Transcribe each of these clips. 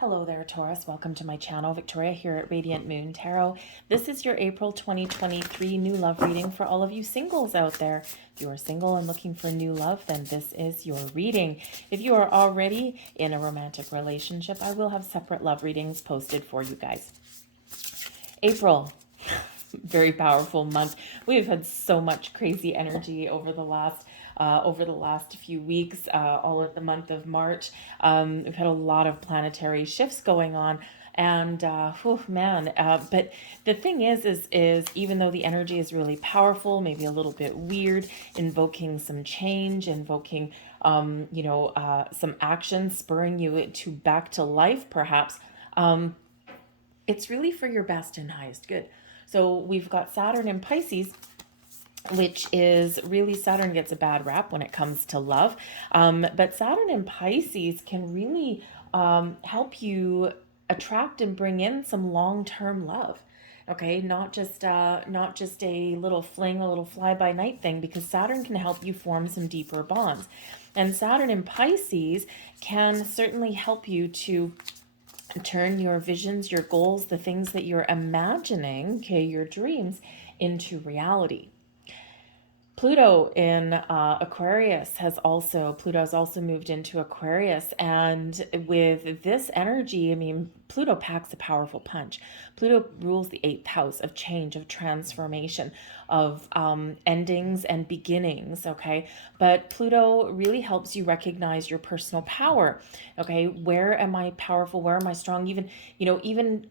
Hello there, Taurus. Welcome to my channel. Victoria here at Radiant Moon Tarot. This is your April 2023 new love reading for all of you singles out there. If you are single and looking for new love, then this is your reading. If you are already in a romantic relationship, I will have separate love readings posted for you guys. April, very powerful month. We've had so much crazy energy over the last few weeks, all of the month of March. We've had a lot of planetary shifts going on, and but the thing is even though the energy is really powerful, maybe a little bit weird, invoking some change, invoking some action, spurring you to back to life, perhaps. It's really for your best and highest good. So we've got Saturn in Pisces, which is really, Saturn gets a bad rap when it comes to love. But Saturn in Pisces can really help you attract and bring in some long-term love. Okay, not just a little fling, a little fly-by-night thing, because Saturn can help you form some deeper bonds. And Saturn in Pisces can certainly help you to turn your visions, your goals, the things that you're imagining, okay, your dreams, into reality. Pluto in Aquarius Pluto's also moved into Aquarius. And with this energy, I mean, Pluto packs a powerful punch. Pluto rules the 8th house of change, of transformation, of endings and beginnings, okay? But Pluto really helps you recognize your personal power, okay? Where am I powerful? Where am I strong? Even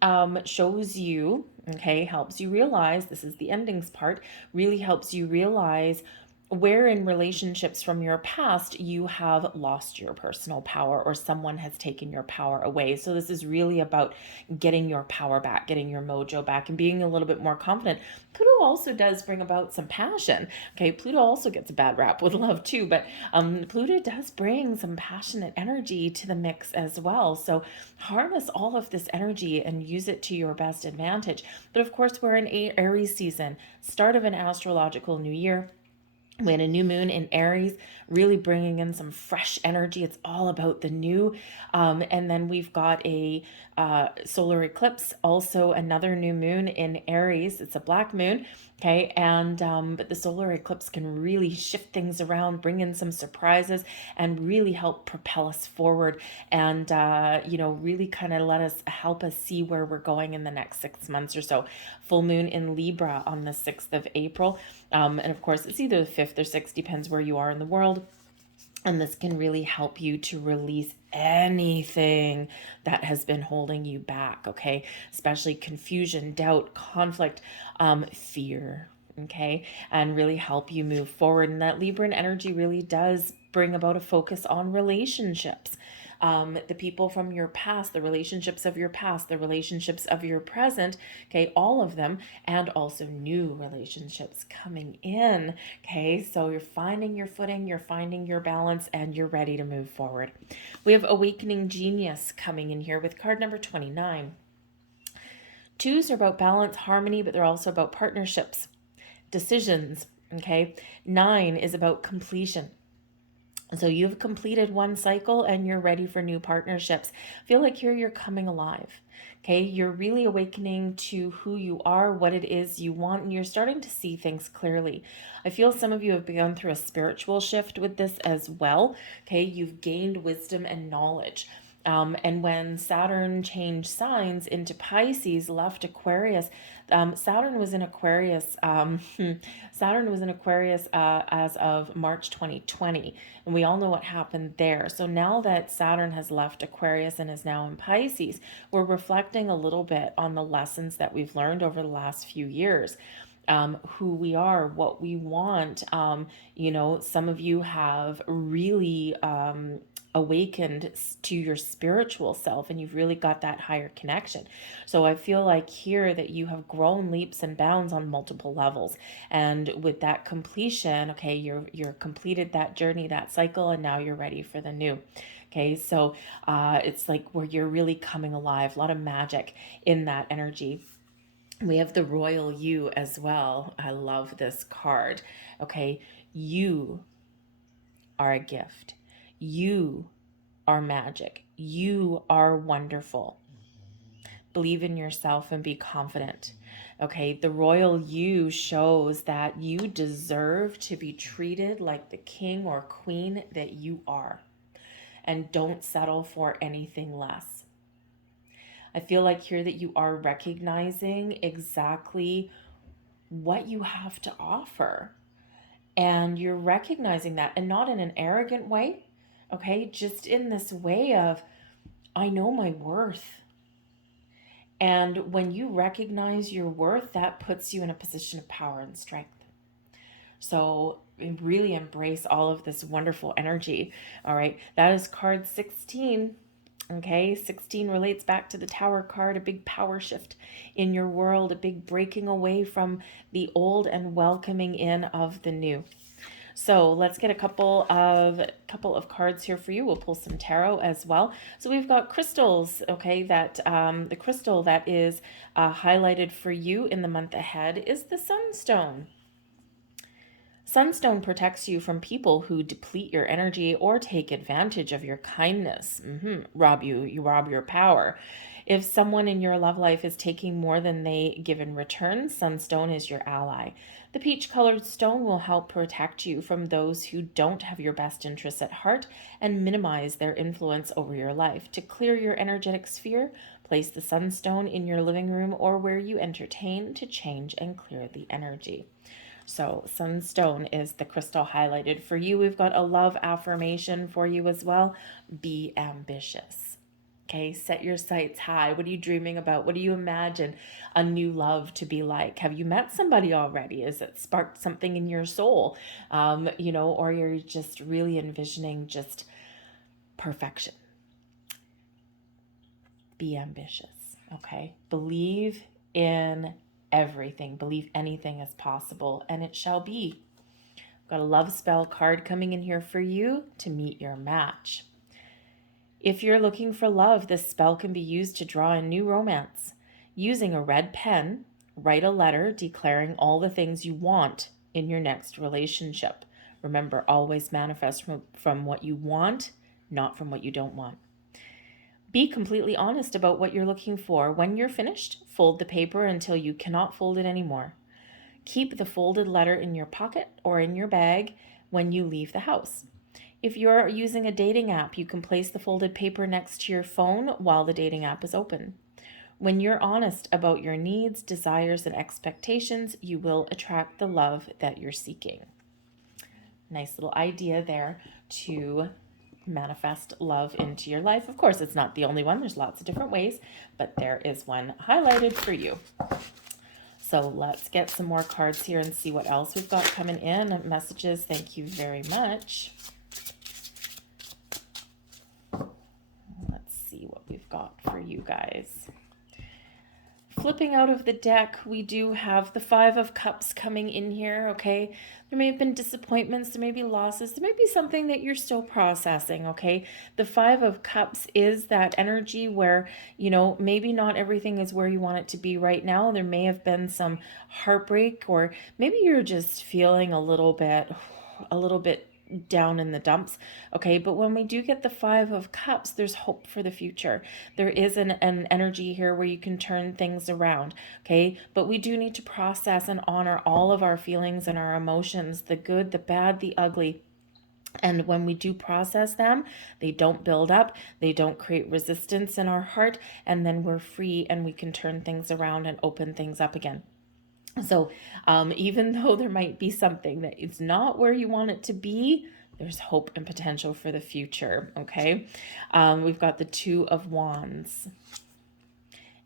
shows you, okay, helps you realize, this is the endings part, really helps you realize where in relationships from your past you have lost your personal power or someone has taken your power away. So this is really about getting your power back, getting your mojo back, and being a little bit more confident. Pluto also does bring about some passion. Okay, Pluto also gets a bad rap with love too, but Pluto does bring some passionate energy to the mix as well. So harness all of this energy and use it to your best advantage. But of course, we're in Aries season, start of an astrological new year. We had a new moon in Aries, really bringing in some fresh energy. It's all about the new. And then we've got a solar eclipse, also another new moon in Aries. It's a black moon, okay? And but the solar eclipse can really shift things around, bring in some surprises, and really help propel us forward. And really kind of help us see where we're going in the next 6 months or so. Full moon in Libra on the 6th of April. And of course, it's either the 5th or 6th, depends where you are in the world. And this can really help you to release anything that has been holding you back, okay? Especially confusion, doubt, conflict, fear, okay? And really help you move forward. And that Libran energy really does bring about a focus on relationships. The people from your past, the relationships of your past, the relationships of your present, okay, all of them, and also new relationships coming in, okay? So you're finding your footing, you're finding your balance, and you're ready to move forward. We have Awakening Genius coming in here with card number 29. Twos are about balance, harmony, but they're also about partnerships, decisions, okay? 9 is about completion. So you've completed one cycle and you're ready for new partnerships. Feel like here you're coming alive. Okay, you're really awakening to who you are, what it is you want, and you're starting to see things clearly. I feel some of you have begun through a spiritual shift with this as well. Okay, you've gained wisdom and knowledge. And when Saturn changed signs into Pisces, left Aquarius, Saturn was in Aquarius. Saturn was in Aquarius as of March 2020, and we all know what happened there. So now that Saturn has left Aquarius and is now in Pisces, we're reflecting a little bit on the lessons that we've learned over the last few years. Who we are, what we want. Some of you have really awakened to your spiritual self and you've really got that higher connection. So I feel like here that you have grown leaps and bounds on multiple levels. And with that completion, okay, you're completed that journey, that cycle, and now you're ready for the new. Okay, so it's like where you're really coming alive, a lot of magic in that energy. We have the Royal You as well. I love this card. Okay, you are a gift. You are magic. You are wonderful. Believe in yourself and be confident. Okay, the royal you shows that you deserve to be treated like the king or queen that you are. And don't settle for anything less. I feel like here that you are recognizing exactly what you have to offer. And you're recognizing that, and not in an arrogant way, okay? Just in this way of, I know my worth. And when you recognize your worth, that puts you in a position of power and strength. So really embrace all of this wonderful energy. All right, that is card 16. Okay, 16 relates back to the Tower card, a big power shift in your world, a big breaking away from the old and welcoming in of the new. So let's get a couple of cards here for you. We'll pull some tarot as well. So we've got crystals, okay, that the crystal that is highlighted for you in the month ahead is the Sunstone. Sunstone protects you from people who deplete your energy or take advantage of your kindness. Rob your power. If someone in your love life is taking more than they give in return, Sunstone is your ally. The peach-colored stone will help protect you from those who don't have your best interests at heart and minimize their influence over your life. To clear your energetic sphere, place the Sunstone in your living room or where you entertain to change and clear the energy. So Sunstone is the crystal highlighted for you. We've got a love affirmation for you as well. Be ambitious. Okay, set your sights high. What are you dreaming about? What do you imagine a new love to be like? Have you met somebody already? Has it sparked something in your soul? Or you're just really envisioning just perfection. Be ambitious, okay? Believe in everything. Believe anything is possible, and it shall be. Got a love spell card coming in here for you to meet your match. If you're looking for love, this spell can be used to draw a new romance. Using a red pen, write a letter declaring all the things you want in your next relationship. Remember, always manifest from what you want, not from what you don't want. Be completely honest about what you're looking for. When you're finished, fold the paper until you cannot fold it anymore. Keep the folded letter in your pocket or in your bag when you leave the house. If you're using a dating app, you can place the folded paper next to your phone while the dating app is open. When you're honest about your needs, desires, and expectations, you will attract the love that you're seeking. Nice little idea there to manifest love into your life. Of course, it's not the only one. There's lots of different ways, but there is one highlighted for you. So let's get some more cards here and see what else we've got coming in. Messages, thank you very much. Let's see what we've got for you guys. Flipping out of the deck, we do have the Five of Cups coming in here, okay? There may have been disappointments, there may be losses, there may be something that you're still processing, okay? The Five of Cups is that energy where, maybe not everything is where you want it to be right now. There may have been some heartbreak, or maybe you're just feeling a little bit down in the dumps, okay? But when we do get the Five of Cups, there's hope for the future. There is an energy here where you can turn things around, okay? But we do need to process and honor all of our feelings and our emotions, the good, the bad, the ugly. And when we do process them, they don't build up, they don't create resistance in our heart, and then we're free and we can turn things around and open things up again. So even though there might be something that is not where you want it to be, there's hope and potential for the future, okay? We've got the Two of Wands.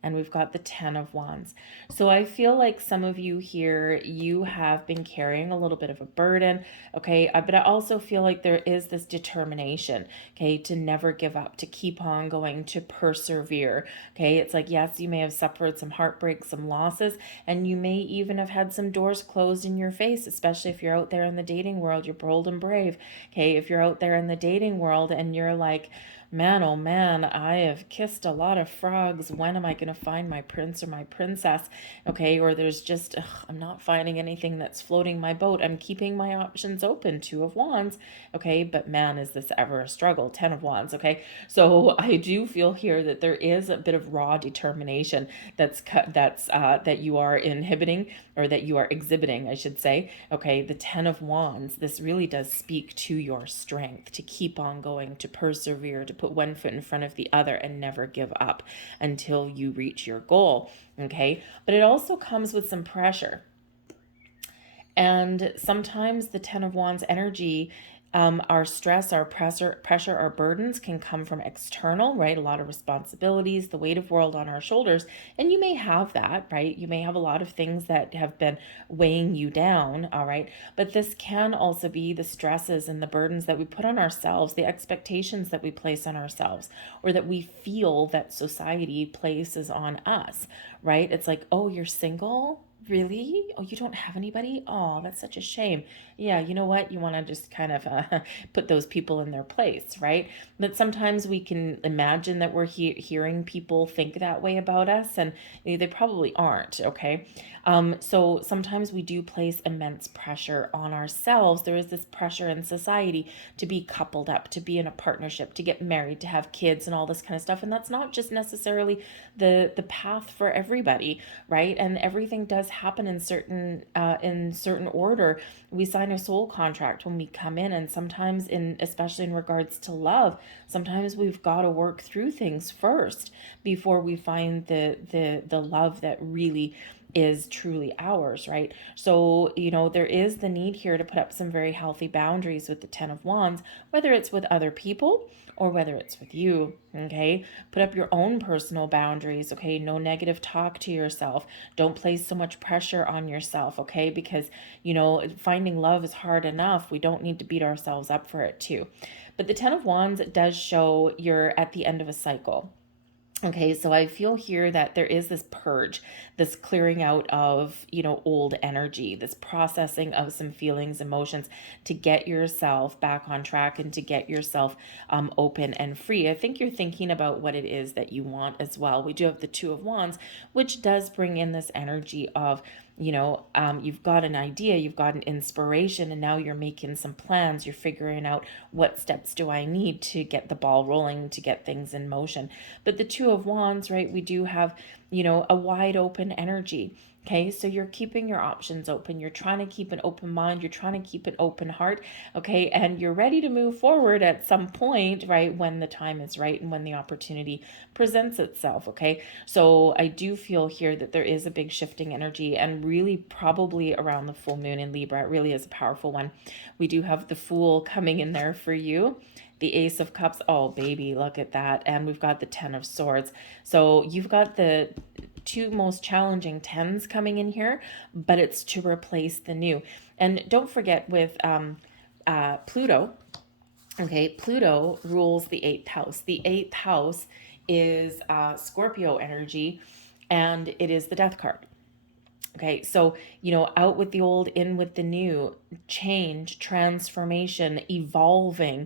And we've got the 10 of Wands. So I feel like some of you here, you have been carrying a little bit of a burden, okay? But I also feel like there is this determination, okay, to never give up, to keep on going, to persevere, okay? It's like, yes, you may have suffered some heartbreak, some losses, and you may even have had some doors closed in your face, especially if you're out there in the dating world. You're bold and brave, okay? If you're out there in the dating world and you're like, man, oh man, I have kissed a lot of frogs. When am I going to find my prince or my princess? Okay, or there's just, ugh, I'm not finding anything that's floating my boat. I'm keeping my options open. Two of Wands. Okay, but man, is this ever a struggle? 10 of Wands. Okay, so I do feel here that there is a bit of raw determination that you are inhibiting, or that you are exhibiting, I should say. Okay, the 10 of Wands, this really does speak to your strength to keep on going, to persevere, to put one foot in front of the other and never give up until you reach your goal. Okay, but it also comes with some pressure. And sometimes the 10 of Wands energy, our stress, our pressure, our burdens can come from external, right? A lot of responsibilities, the weight of world on our shoulders. And you may have that, right? You may have a lot of things that have been weighing you down, all right? But this can also be the stresses and the burdens that we put on ourselves, the expectations that we place on ourselves, or that we feel that society places on us, right? It's like, oh, you're single? Really? Oh, you don't have anybody? Oh, that's such a shame. Yeah, you know what? You want to just kind of put those people in their place, right? But sometimes we can imagine that we're hearing people think that way about us, and they probably aren't, okay? So sometimes we do place immense pressure on ourselves. There is this pressure in society to be coupled up, to be in a partnership, to get married, to have kids, and all this kind of stuff. And that's not just necessarily the path for everybody, right? And everything does happen in certain order. We sign a soul contract when we come in, and sometimes, especially in regards to love, sometimes we've got to work through things first before we find the love that really is truly ours, right? So, there is the need here to put up some very healthy boundaries with the 10 of Wands, whether it's with other people or whether it's with you, okay? Put up your own personal boundaries, okay? No negative talk to yourself. Don't place so much pressure on yourself, okay? Because, finding love is hard enough. We don't need to beat ourselves up for it too. But the 10 of Wands does show you're at the end of a cycle. Okay, so I feel here that there is this purge, this clearing out of, old energy, this processing of some feelings, emotions to get yourself back on track and to get yourself open and free. I think you're thinking about what it is that you want as well. We do have the Two of Wands, which does bring in this energy of, you've got an idea, you've got an inspiration, and now you're making some plans. You're figuring out what steps do I need to get the ball rolling, to get things in motion. But the Two of Wands, right, we do have, a wide open energy. Okay, so you're keeping your options open. You're trying to keep an open mind. You're trying to keep an open heart. Okay, and you're ready to move forward at some point, right, when the time is right and when the opportunity presents itself. Okay, so I do feel here that there is a big shifting energy, and really probably around the full moon in Libra. It really is a powerful one. We do have the Fool coming in there for you. The Ace of Cups, oh baby, look at that. And we've got the 10 of Swords. So you've got the two most challenging 10s coming in here, but it's to replace the new. And don't forget with Pluto, okay, Pluto rules the 8th house. The 8th house is Scorpio energy, and it is the Death card. Okay, so, out with the old, in with the new, change, transformation, evolving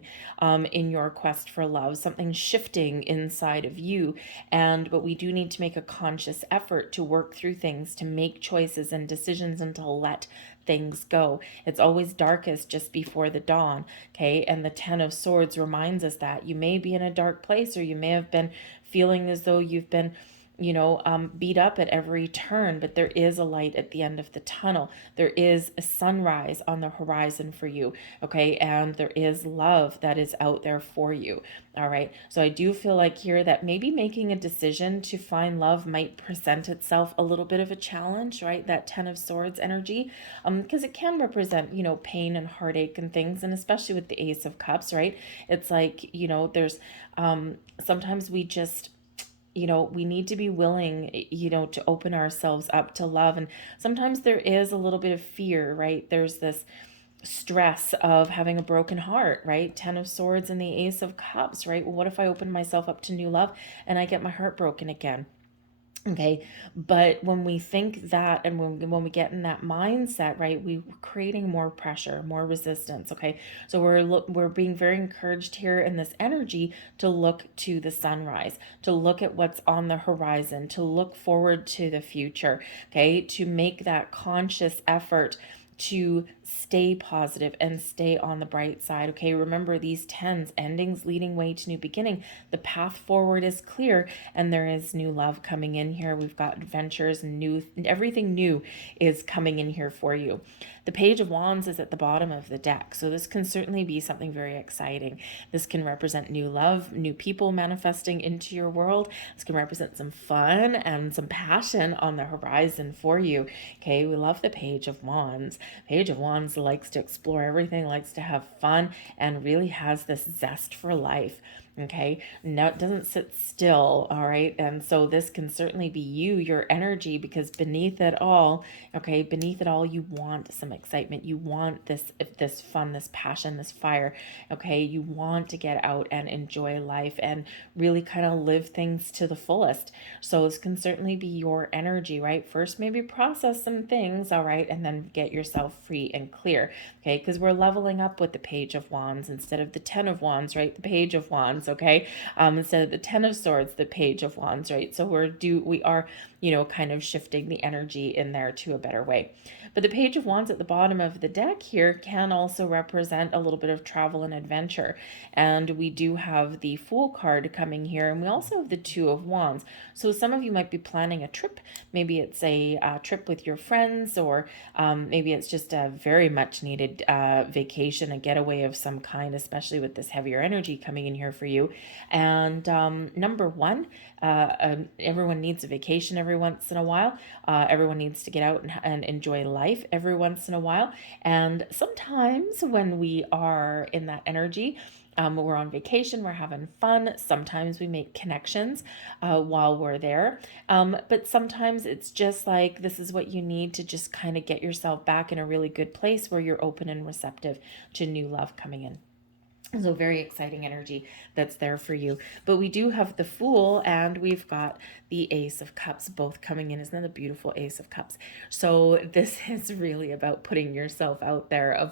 in your quest for love, something shifting inside of you. But we do need to make a conscious effort to work through things, to make choices and decisions, and to let things go. It's always darkest just before the dawn, okay? And the 10 of Swords reminds us that you may be in a dark place, or you may have been feeling as though you've been beat up at every turn, but there is a light at the end of the tunnel. There is a sunrise on the horizon for you, okay? And there is love that is out there for you, all right? So I do feel like here that maybe making a decision to find love might present itself a little bit of a challenge, right? That 10 of Swords energy, because it can represent, pain and heartache and things, and especially with the Ace of Cups, right? It's like, there's sometimes we just, we need to be willing, to open ourselves up to love. And sometimes there is a little bit of fear, right? There's this stress of having a broken heart, right? 10 of Swords and the Ace of Cups, right? Well, what if I open myself up to new love and I get my heart broken again? Okay, but when we think that, and when we get in that mindset, right, we're creating more pressure, more resistance. Okay, so we're being very encouraged here in this energy to look to the sunrise, to look at what's on the horizon, to look forward to the future. Okay, to make that conscious effort to stay positive and stay on the bright side. Okay, remember these tens, endings leading way to new beginning. The path forward is clear, and there is new love coming in here. We've got adventures and new, everything new is coming in here for you. The Page of Wands is at the bottom of the deck, so this can certainly be something very exciting. This can represent new love, new people manifesting into your world. This can represent some fun and some passion on the horizon for you. Okay, we love the Page of Wands. Page of Wands likes to explore everything, likes to have fun, and really has this zest for life. Okay, now it doesn't sit still. All right, and so this can certainly be you, your energy, because beneath it all, okay, beneath it all, you want some excitement. You want this fun, this passion, this fire. Okay, you want to get out and enjoy life and really kind of live things to the fullest. So this can certainly be your energy, right? First, maybe process some things, all right, and then get yourself free and clear. Okay, because we're leveling up with the Page of Wands instead of the Ten of Wands, right? The Page of Wands, okay? Instead of the Ten of Swords, the Page of Wands, right? So we are, kind of shifting the energy in there to a better way. But the Page of Wands at the bottom of the deck here can also represent a little bit of travel and adventure. And we do have the Fool card coming here, and we also have the Two of Wands. So some of you might be planning a trip. Maybe it's a trip with your friends, or maybe it's just a very much needed vacation, a getaway of some kind, especially with this heavier energy coming in here for you. And number one, everyone needs a vacation every once in a while. Everyone needs to get out and enjoy life every once in a while. And sometimes when we are in that energy, we're on vacation, we're having fun. Sometimes we make connections while we're there. But sometimes it's just like this is what you need to just kind of get yourself back in a really good place where you're open and receptive to new love coming in. So very exciting energy that's there for you. But we do have the Fool and we've got the Ace of Cups both coming in. Isn't that a beautiful Ace of Cups? So this is really about putting yourself out there, of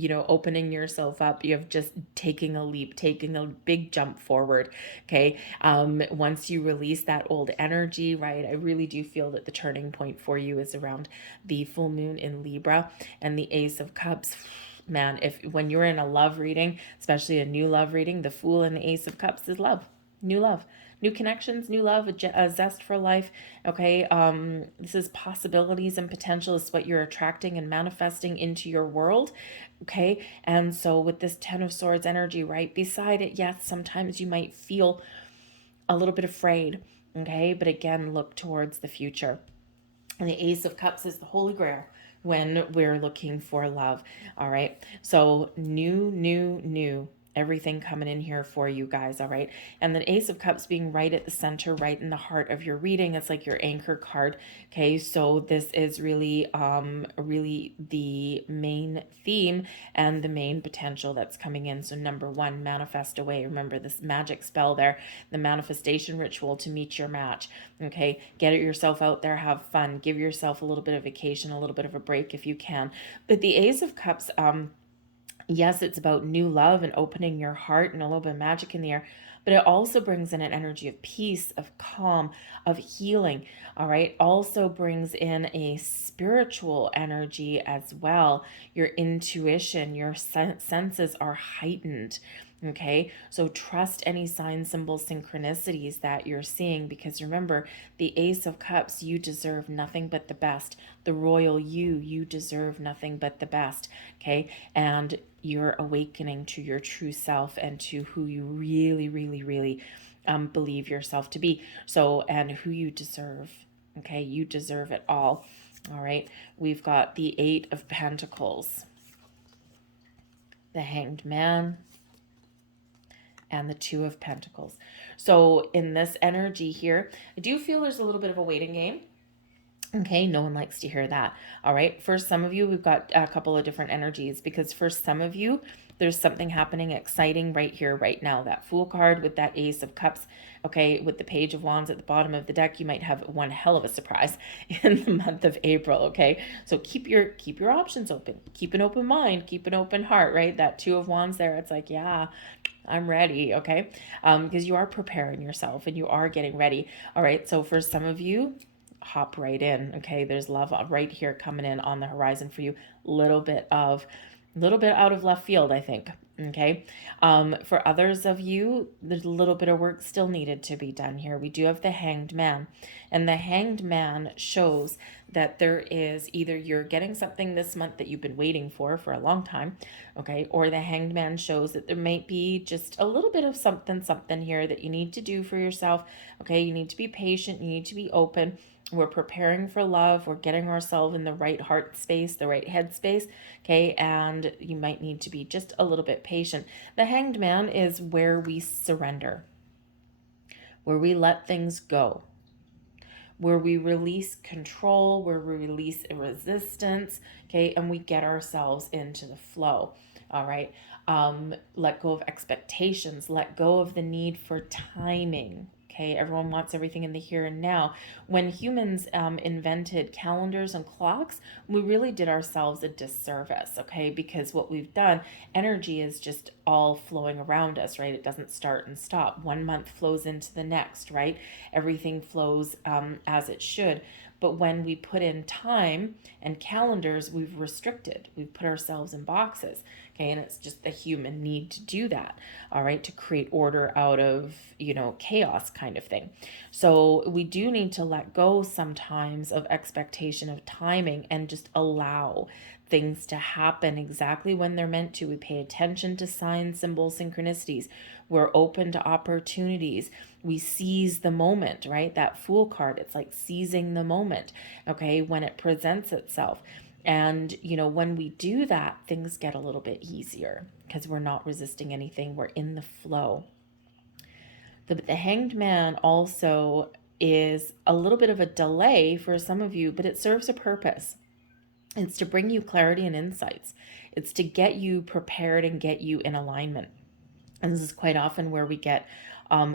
opening yourself up. You have just taking a leap, taking a big jump forward. Okay. Once you release that old energy, right? I really do feel that the turning point for you is around the full moon in Libra and the Ace of Cups. Man, if when you're in a love reading, especially a new love reading, the Fool and the Ace of Cups is love, new connections, new love, a zest for life. Okay, this is possibilities and potential. Is what you're attracting and manifesting into your world. Okay, and so with this Ten of Swords energy right beside it, yes, sometimes you might feel a little bit afraid. Okay, but again, look towards the future. And the Ace of Cups is the Holy Grail when we're looking for love. All right. So new, everything coming in here for you guys. All right. And the Ace of Cups being right at the center, right in the heart of your reading. It's like your anchor card. Okay. So this is really, really the main theme and the main potential that's coming in. So number one, manifest away. Remember this magic spell there, the manifestation ritual to meet your match. Okay. Get yourself out there, have fun, give yourself a little bit of vacation, a little bit of a break if you can. But the Ace of Cups, yes, it's about new love and opening your heart and a little bit of magic in the air, but it also brings in an energy of peace, of calm, of healing. All right. Also brings in a spiritual energy as well. Your intuition, your senses are heightened. Okay, so trust any sign, symbol, synchronicities that you're seeing, because remember, the Ace of Cups, you deserve nothing but the best. The royal you deserve nothing but the best. Okay, and you're awakening to your true self and to who you really, really, really believe yourself to be. So, and who you deserve. Okay, you deserve it all. All right, we've got the Eight of Pentacles, the Hanged Man, and the Two of Pentacles. So in this energy here, I do feel there's a little bit of a waiting game. Okay, no one likes to hear that. All right, for some of you, we've got a couple of different energies, because for some of you, there's something happening exciting right here, right now. That Fool card with that Ace of Cups, okay, with the Page of Wands at the bottom of the deck, you might have one hell of a surprise in the month of April, okay? So keep your options open. Keep an open mind, keep an open heart, right? That Two of Wands there, it's like, yeah, I'm ready, okay? Because you are preparing yourself and you are getting ready. All right, so for some of you, hop right in, okay? There's love right here coming in on the horizon for you. Little bit out of left field, I think. Okay. For others of you, there's a little bit of work still needed to be done here. We do have the Hanged Man, and the Hanged Man shows that there is either you're getting something this month that you've been waiting for a long time, okay, or the Hanged Man shows that there might be just a little bit of something here that you need to do for yourself. Okay, you need to be patient, you need to be open. We're preparing for love. We're getting ourselves in the right heart space, the right head space. Okay. And you might need to be just a little bit patient. The Hanged Man is where we surrender, where we let things go, where we release control, where we release resistance. Okay. And we get ourselves into the flow. All right. Let go of expectations, let go of the need for timing. Okay, everyone wants everything in the here and now. When humans invented calendars and clocks, we really did ourselves a disservice, okay? Because what we've done, energy is just all flowing around us, right? It doesn't start and stop. One month flows into the next, right? Everything flows as it should. But when we put in time and calendars, we've restricted. We've put ourselves in boxes. Okay, and it's just the human need to do that, all right, to create order out of, chaos kind of thing. So we do need to let go sometimes of expectation of timing and just allow things to happen exactly when they're meant to. We pay attention to signs, symbols, synchronicities. We're open to opportunities. We seize the moment, right? That Fool card, it's like seizing the moment, okay, when it presents itself. And, when we do that, things get a little bit easier because we're not resisting anything. We're in the flow. The Hanged Man also is a little bit of a delay for some of you, but it serves a purpose. It's to bring you clarity and insights. It's to get you prepared and get you in alignment. And this is quite often where we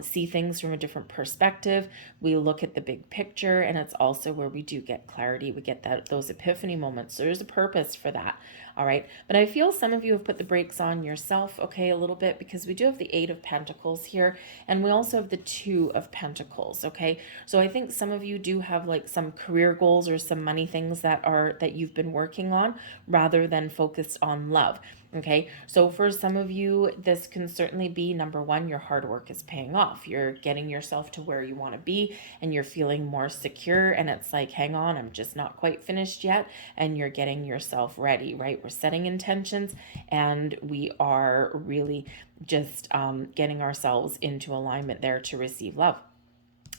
see things from a different perspective. We look at the big picture, and it's also where we do get clarity. We get those epiphany moments. So there's a purpose for that. All right. But I feel some of you have put the brakes on yourself, okay, a little bit, because we do have the Eight of Pentacles here, and we also have the Two of Pentacles, okay? So I think some of you do have like some career goals or some money things that you've been working on rather than focused on love. Okay, so for some of you, this can certainly be number one, your hard work is paying off. You're getting yourself to where you want to be and you're feeling more secure. And it's like, hang on, I'm just not quite finished yet. And you're getting yourself ready, right? We're setting intentions and we are really just getting ourselves into alignment there to receive love.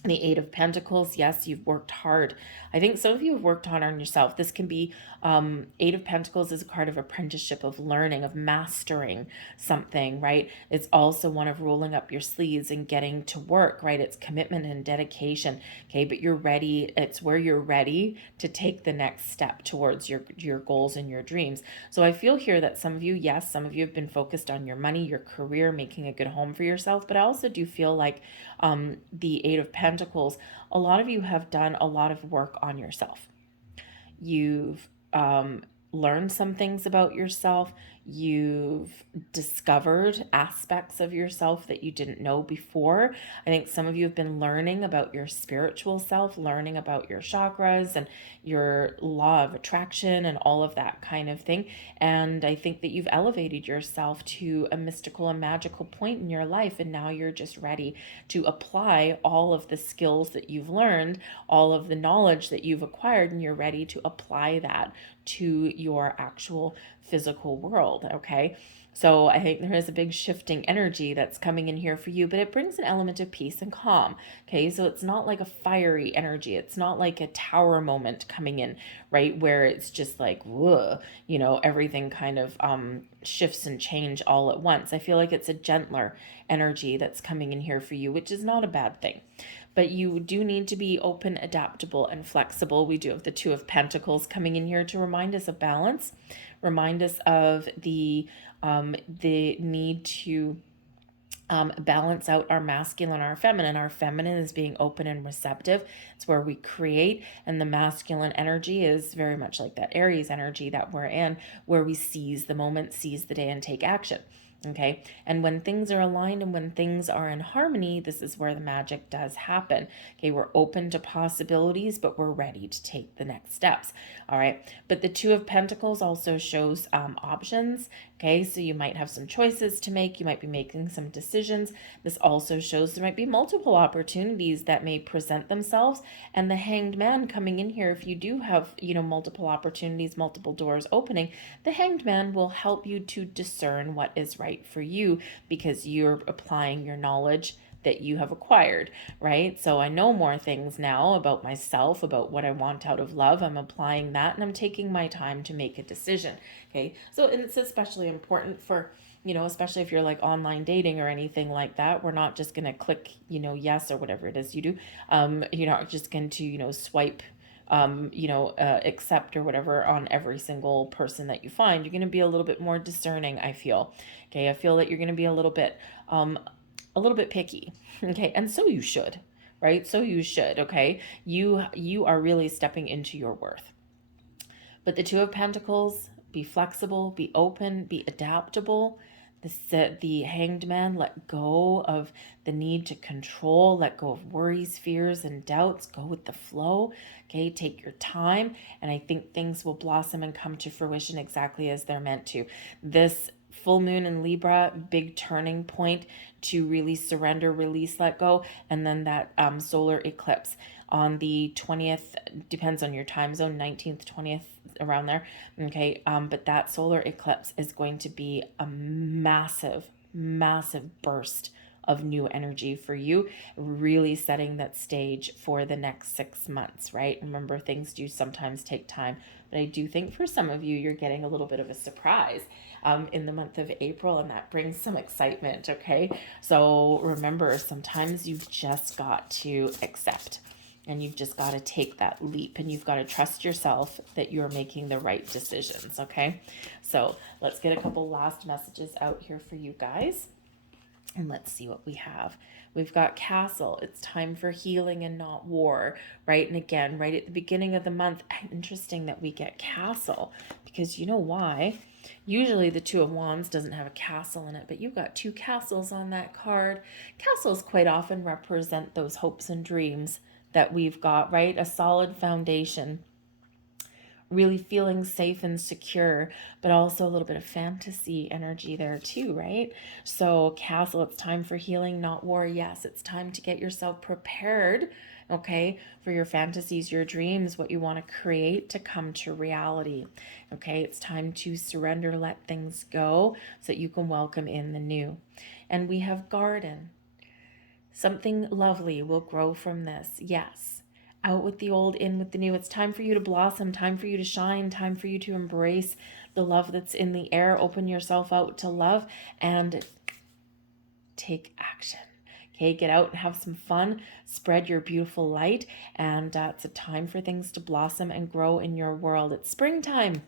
The Eight of Pentacles, yes, you've worked hard. I think some of you have worked hard on yourself. This can be Eight of Pentacles is a card of apprenticeship, of learning, of mastering something, right? It's also one of rolling up your sleeves and getting to work, right? It's commitment and dedication, okay? But you're ready. It's where you're ready to take the next step towards your goals and your dreams. So I feel here that some of you, yes, some of you have been focused on your money, your career, making a good home for yourself. But I also do feel like the Eight of Pentacles, a lot of you have done a lot of work on yourself. You've learned some things about yourself. You've discovered aspects of yourself that you didn't know before. I think some of you have been learning about your spiritual self, learning about your chakras and your law of attraction and all of that kind of thing. And I think that you've elevated yourself to a mystical and magical point in your life. And now you're just ready to apply all of the skills that you've learned, all of the knowledge that you've acquired, and you're ready to apply that to your actual physical world, okay? So I think there is a big shifting energy that's coming in here for you, but it brings an element of peace and calm, okay? So it's not like a fiery energy. It's not like a tower moment coming in, right? Where it's just like, whoa, everything kind of shifts and change all at once. I feel like it's a gentler energy that's coming in here for you, which is not a bad thing. but you do need to be open, adaptable, and flexible. We do have the Two of Pentacles coming in here to remind us of balance, remind us of the need to balance out our masculine, our feminine. Our feminine is being open and receptive. It's where we create, and the masculine energy is very much like that Aries energy that we're in, where we seize the moment, seize the day, and take action. Okay. And when things are aligned and when things are in harmony, this is where the magic does happen. Okay. We're open to possibilities, but we're ready to take the next steps. All right. But the Two of Pentacles also shows options. Okay. So you might have some choices to make. You might be making some decisions. This also shows there might be multiple opportunities that may present themselves. And the Hanged Man coming in here, if you do have, multiple opportunities, multiple doors opening, the Hanged Man will help you to discern what is right for you, because you're applying your knowledge that you have acquired, right? So I know more things now about myself, about what I want out of love. I'm applying that, and I'm taking my time to make a decision. Okay. So, and it's especially important for, especially if you're like online dating or anything like that. We're not just going to click, yes, or whatever it is you do. You're not just going to, swipe accept or whatever on every single person that you find. You're going to be a little bit more discerning, I feel. Okay. I feel that you're going to be a little bit picky. Okay. And so you should, right? So you should. Okay. You are really stepping into your worth. But the Two of Pentacles, be flexible, be open, be adaptable. The Hanged Man, let go of the need to control, let go of worries, fears, and doubts. Go with the flow. Okay, take your time. And I think things will blossom and come to fruition exactly as they're meant to. This full moon in Libra, big turning point to really surrender, release, let go. And then that solar eclipse on the 20th, depends on your time zone, 19th, 20th, around there. Okay. But that solar eclipse is going to be a massive, massive burst of new energy for you, really setting that stage for the next 6 months, right? Remember, things do sometimes take time, but I do think for some of you, you're getting a little bit of a surprise in the month of April, and that brings some excitement. Okay. So remember, sometimes you've just got to accept. And you've just got to take that leap, and you've got to trust yourself that you're making the right decisions, okay? So let's get a couple last messages out here for you guys. And let's see what we have. We've got Castle. It's time for healing and not war, right? And again, right at the beginning of the month, interesting that we get Castle, because you know why? Usually the Two of Wands doesn't have a castle in it, but you've got two castles on that card. Castles quite often represent those hopes and dreams that we've got, right? A solid foundation, really feeling safe and secure, but also a little bit of fantasy energy there too, right? So Castle, it's time for healing, not war. Yes, it's time to get yourself prepared, okay, for your fantasies, your dreams, what you want to create to come to reality. Okay, it's time to surrender, let things go so that you can welcome in the new. And we have Garden. Something lovely will grow from this. Yes. Out with the old, in with the new. It's time for you to blossom, time for you to shine, time for you to embrace the love that's in the air. Open yourself out to love and take action. Okay, get out and have some fun. Spread your beautiful light. And it's a time for things to blossom and grow in your world. It's springtime.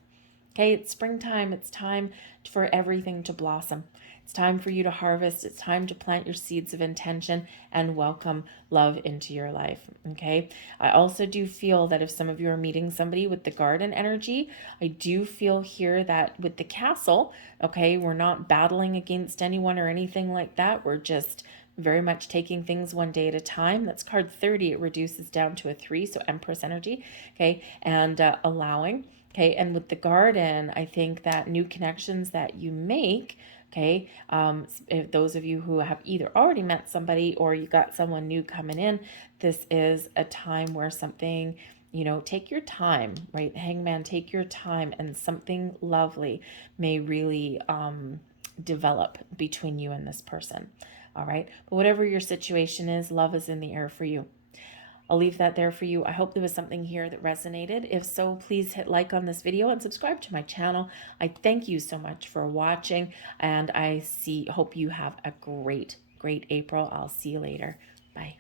Okay, it's springtime. It's time for everything to blossom. It's time for you to harvest. It's time to plant your seeds of intention and welcome love into your life. Okay. I also do feel that if some of you are meeting somebody with the Garden energy, I do feel here that with the Castle, okay, we're not battling against anyone or anything like that. We're just very much taking things one day at a time. That's card 30. It reduces down to a 3. So Empress energy. Okay. And allowing. Okay. And with the Garden, I think that new connections that you make, okay, if those of you who have either already met somebody or you got someone new coming in, this is a time where something, take your time, right? Hangman, take your time, and something lovely may really develop between you and this person. All right. But whatever your situation is, love is in the air for you. I'll leave that there for you. I hope there was something here that resonated. If so, please hit like on this video and subscribe to my channel. I thank you so much for watching, and hope you have a great April. I'll see you later. Bye.